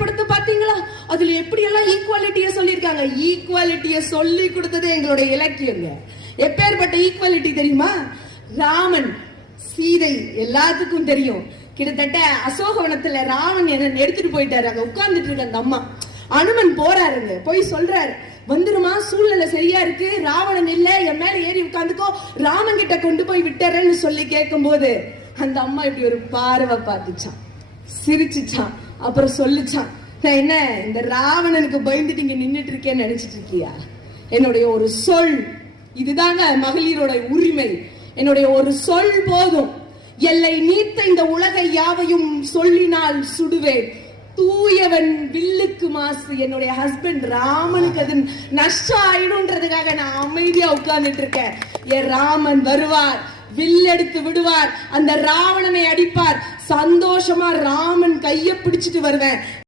படத்தை பாத்தீங்களா? அதுல எப்படி எல்லாம் ஈக்குவாலிட்டிய சொல்லியிருக்காங்க. ஈக்குவாலிட்டிய சொல்லி கொடுத்தது எங்களுடைய இலக்கியங்க. எப்பேற்பட்ட ஈக்குவாலிட்டி தெரியுமா? ராமன் சீதை எல்லாத்துக்கும் தெரியும். கிட்டத்தட்ட அசோகவனத்துல ராமன் என்ன எடுத்துட்டு போயிட்டாரு. அங்க உட்கார்ந்துட்டு இருக்க அந்த அம்மா. அனுமன் போறாருங்க, போய் சொல்றாரு, வந்துருமா, சூழ்நிலை சரியா இருக்கு, ராவணன் இல்ல, என் மேல ஏறி உட்கார்ந்துக்கோ, ராமன் கிட்ட கொண்டு போய் விட்டுறேன்னு சொல்லி கேட்கும் போது அந்த அம்மா இப்படி ஒரு பார்வை பார்த்துச்சான், சிரிச்சுச்சான். அப்புறம் சொல்லிச்சான், நான் என்ன இந்த ராவணனுக்கு பயந்துட்டு இங்க நின்னுட்டு இருக்கேன்னு நினைச்சிட்டு இருக்கியா? என்னுடைய ஒரு சொல், இதுதாங்க மகளிரோட உரிமை. என்னுடைய ஒரு சொல் போதும், எல்லை நீத்த இந்த உலகை யாவையும் சொல்லினால் சுடுவேன். தூயவன் வில்லுக்கு மாசு. என்னுடைய ஹஸ்பண்ட் ராமனுக்கு அது நஷ்டம் ஆயிடும்ன்றதுக்காக நான் அமைதியா உட்கார்ந்துட்டு இருக்கேன். என் ராமன் வருவார், வில் எடுத்து விடுவார், அந்த ராவணனை அடிப்பார், சந்தோஷமா ராமன் கைய பிடிச்சிட்டு வருவேன்.